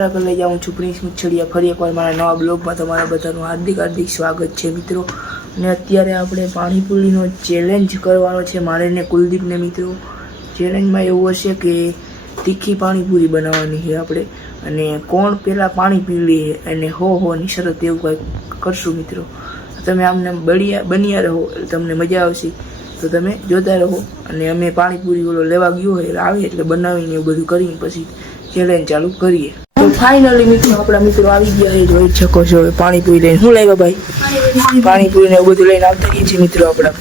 લઈ જાઉં છું પ્રિન્સ મુછડિયા ફરી એકવાર મારા નવા બ્લોગમાં તમારા બધાનું હાર્દિક સ્વાગત છે મિત્રો. અને અત્યારે આપણે પાણીપુરીનો ચેલેન્જ કરવાનો છે મારે ને કુલદીપને મિત્રો. ચેલેન્જમાં એવું હશે કે તીખી પાણીપુરી બનાવવાની છે આપણે, અને કોણ પહેલાં પાણી પી લે અને હોની શરત એવું કંઈક કરશું મિત્રો. તમે આમને બન્યા રહો એટલે તમને મજા આવશે, તો તમે જોતા રહો. અને અમે પાણીપુરી ઓલો લેવા ગયો હોય એટલે આવે એટલે બનાવીને એવું બધું કરીને પછી ચેલેન્જ ચાલુ કરીએ. તો ફાઇનલી મિત્રો આપણા મિત્રો આવી ગયા છે, જોઈ શકો છો. પાણીપુરી લઈને શું લાવ્યા ભાઈ? પાણીપુરી ને એવું બધું લઈને આવતા રહીએ છીએ મિત્રો. આપણા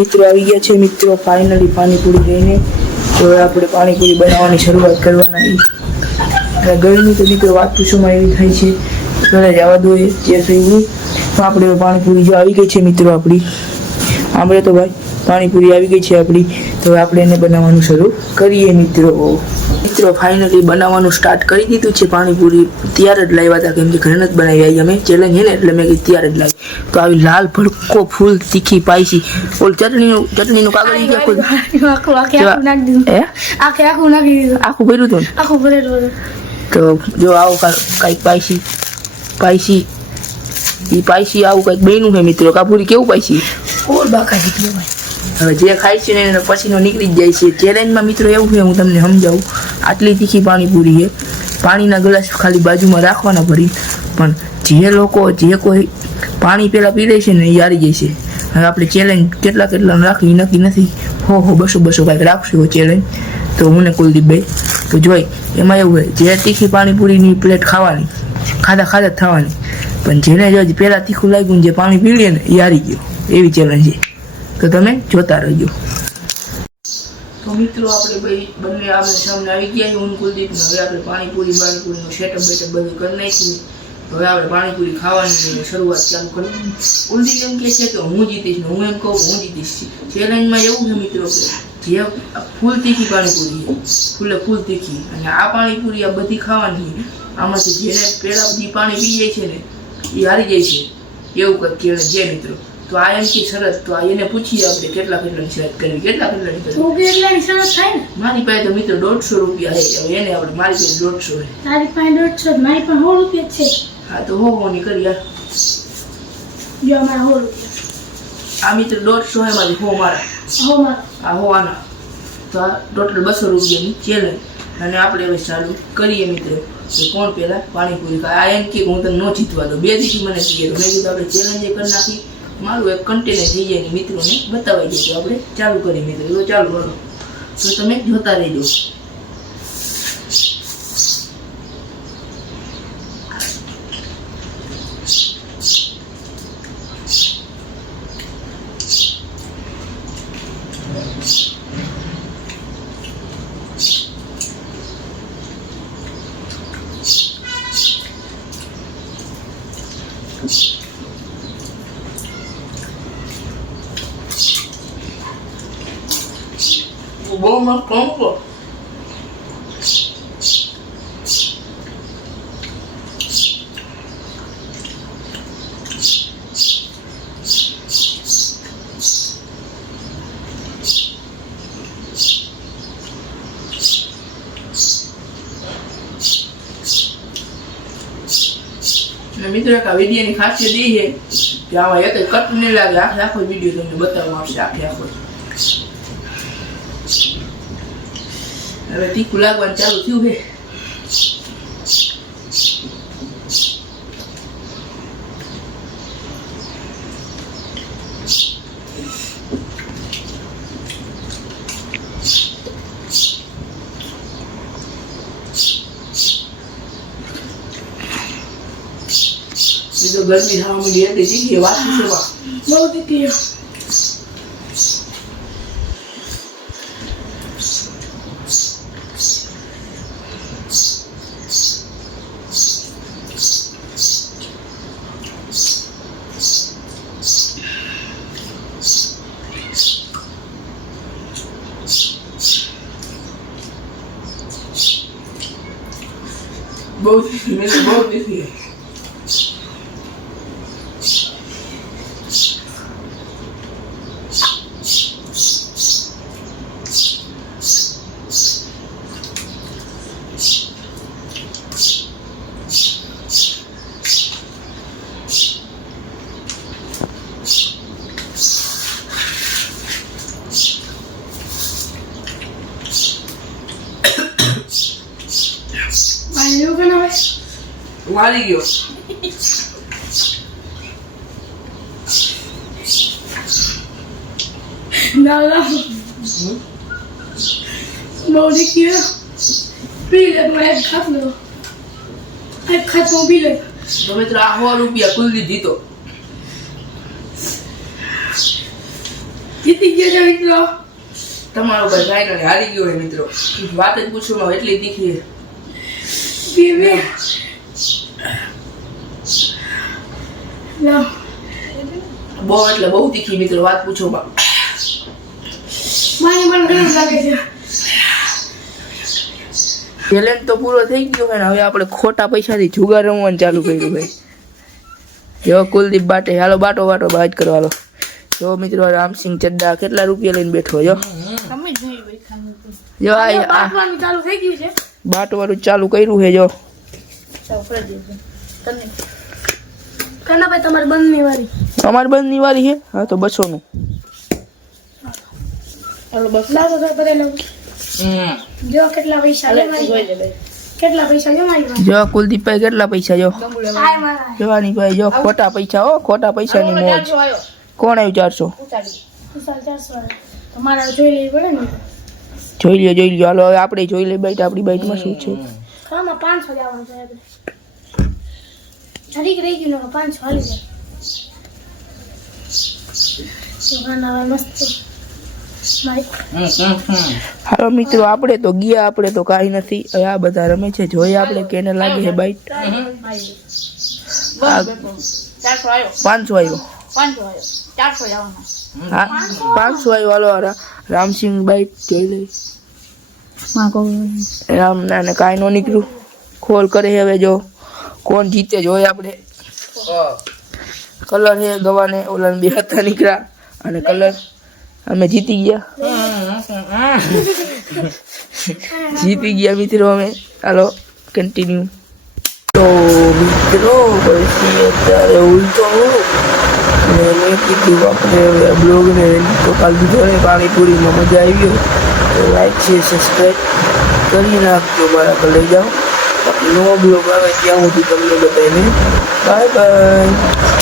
મિત્રો આવી ગયા છે મિત્રો ફાઇનલી પાણીપુરી લઈને. તો આપણે પાણીપુરી બનાવવાની શરૂઆત કરવાના. ગરમી તો મિત્રો વાત પૂછવામાં એવી થાય છે, ઘરે જવા દો જે થયું. તો આપણે પાણીપુરી જો આવી ગઈ છે મિત્રો આપણી. આમરે તો ભાઈ પાણીપુરી આવી ગઈ છે આપણી. તો આપણે એને બનાવવાનું શરૂ કરીએ મિત્રો. ફાઇનલી બનાવવાનું સ્ટાર્ટ કરી દીધું છે. પાણીપુરી ત્યારે જ લાવ્યા હતા, કેમ કે ઘરે જ બનાવી આવી અમે ચેલેન્જ છે ને, એટલે મેં કીધું ત્યારે જ લાવી. તો આવી લાલ ભડકો ફૂલ તીખી પાઈસી ઓલ ચટણીનું કાગળ આખું ભર્યું હતું. તો જો આવું કઈક પાઈસી આવું કઈક બન્યું છે મિત્રો. કાપુરી કેવું પાઈસી હવે જે ખાય છે ને એને પછીનો નીકળી જ જાય છે. ચેલેન્જમાં મિત્રો એવું છે, હું તમને સમજાવું. આટલી તીખી પાણીપુરી છે, પાણીના ગ્લાસ ખાલી બાજુમાં રાખવાના ભરી. પણ જે લોકો જે કોઈ પાણી પહેલાં પી લે છે ને એ હારી જાય છે. હવે આપણે ચેલેન્જ કેટલા રાખી નક્કી નથી. 200 કાંઈક રાખશું ચેલેન્જ. તો હું ને કુલદીપભાઈ તો જોઈ એમાં એવું હોય, જે તીખી પાણીપુરીની પ્લેટ ખાવાની ખાધા જ થવાની. પણ જેને જો પહેલાં તીખું લાગ્યું જે પાણી પી લે ને એ હારી ગયો, એવી ચેલેન્જ છે. તો તમે જોતા રહેજો. તો મિત્રો આપણે બંને આપણે સામે આવી ગયા હું કુલદીપ. હવે આપણે પાણીપુરીનું સેટઅપ બધું કરી નાખ્યું. હવે આપણે પાણીપુરી ખાવાની શરૂઆત ચાલુ કરી. કુલદીપ એમ કહે છે કે હું જીતીશ ને હું એમ કહું હું જીતીશ. ચેલેન્જમાં એવું છે મિત્રો કે જે ફૂલ તીખી પાણીપુરી છે, ફૂલ તીખી, અને આ પાણીપુરી આ બધી ખાવાની. આમાંથી જેને પેલા બધી પાણી પી જાય છે ને એ હારી જાય છે, એવું કંઈક ચેલેન્જ છે મિત્રો. તો આ એમ કે શરત, તો એને પૂછીએ આપણે કેટલાની શરત કરવી, કેટલાની શરત થાય ને. મારી પાસે તો મિત્રો 150 રૂપિયા છે. હવે એને આપણે મારી પાસે 150 છે. તારી પાસે 150, મારી પાસે 100 રૂપિયા છે. હા તો હોની કરી યાર. જો અમારા 100 રૂપિયા. આ મિત્રો 150 એમાંથી 100 મારા. આ 100 આના. તો આ ટોટલ 200 રૂપિયાની ચેલેન્જ. અને આપણે હવે ચાલુ કરીએ મિત્રો. તો કોણ પહેલા પાણીપુરી ખાય? આ એમ કે હું તને ન જીતવા દો. 2 દીથી મને કીધું. મેં કીધું આપણે ચેલેન્જ કરી નાખી, મારું એક કન્ટેનર થઈ જાય ને મિત્રોને બતાવાઈ જાય. તો આપણે ચાલુ કરીએ મિત્રો. તો ચાલુ કરો. તો તમે જોતા રહેજો. બહુ મસ્ત કોણ મિત્રો એક આ વિડીયોની ખાસિયત એ છે કે આમાં એક કટ નહીં લાગે. આખો વિડીયો તમને બતાવવામાં આવશે આખો. હવે તીખું લાગવાનું ચાલુ થયું છે. બીજો ગરમી થવા માંડી એટલે તીખી વાત છે. બહુ તીખી. બહુ તીખી. પાણી એવું બનાવે હું હારી ગયો. ના ના બહુ દીકરી પી લે મને એક ખાત લો એક ખાતમાં પી લે તો મિત્રો આ 100 રૂપિયા કુલદીપ જીતો. જીતી ગયા છે મિત્રો તમારો ભાઈ ફાઇનલી હારી ગયો હે મિત્રો. વાત જ પૂછવામાં એટલી તીખી છે. પીવે ના બહુ એટલે બહુ તીખી મિત્રો, વાત પૂછવામાં. મારી મને ગરમ લાગે છે ચેલેન્જ તો પૂરો થઈ ગયો છે ને હવે આપણે ખોટા પૈસાથી જુગાર રમવાનું ચાલુ કર્યું ભાઈ. જો કુલદીપ બાટે હાલો બાટો બાટો બાજ કરવાલો. જો મિત્રો રામસિંહ ચડ્ડા કેટલા રૂપિયા લઈને બેઠો જો. તમે જ નહીં બેઠા જો આ બાટવાનું ચાલુ થઈ ગયું છે બાટવાનું ચાલુ કર્યું છે જો. કના ભાઈ તમારે બંધની વારી અમાર બંધની વારી છે. હા તો 200 નું. લાવો તો બધાને જો કેટલા પૈસા છે મારી કેટલા પૈસા છે મારી પાસે જો કુલદીપભાઈ કેટલા પૈસા જો. આય મારા જોવાની ભાઈ જો ખોટા પૈસા હો, ખોટા પૈસાની મોજ. કોણ આવ્યું 400? વિશાલ 400 તમારે જોઈ લેવી પડે ને જોઈ લ્યો હાલો હવે આપણે જોઈ લઈએ બાઈટ. આપણી બાઈટમાં શું છે? ખામાં 500 જવાનું છે આપણે ઠીક રહી ગયું ને 500 હાલી જાય સુહાના મસ્ત હાલો મિત્રો આપણે તો ગયા, આપણે તો કાંઈ નથી. હવે આ બધા રમે છે, જોઈએ આપણે કેને લાગે છે બાઈટ. 500 આવ્યો. હા 500 આવ્યો. હાલો રામસિંહ બાઈટ જોઈ લઈ. રામ નાને કાંઈ નો નીકળ્યું. ખોલ કરે હવે જો કોણ જીતે જોઈએ આપણે. કલર છે ગવાને ઓલા બે હતા નીકળ્યા અને કલર અમે જીતી ગયા. જીતી ગયા મિત્રો અમે. હાલો કન્ટિન્યુ. તો મિત્રો પછી અત્યારે ઉલટો અને મેં કીધું આપણે બ્લોગને તો કાલ દીધો ને પાણીપુરીમાં મજા આવી ગયો તો લાઈક છે સબસ્ક્રાઈબ કરી નાખજો. મારા પર લઈ જાઓ. નવો બ્લોગ આવે ત્યાં સુધી તમને બધાને બાય બાય.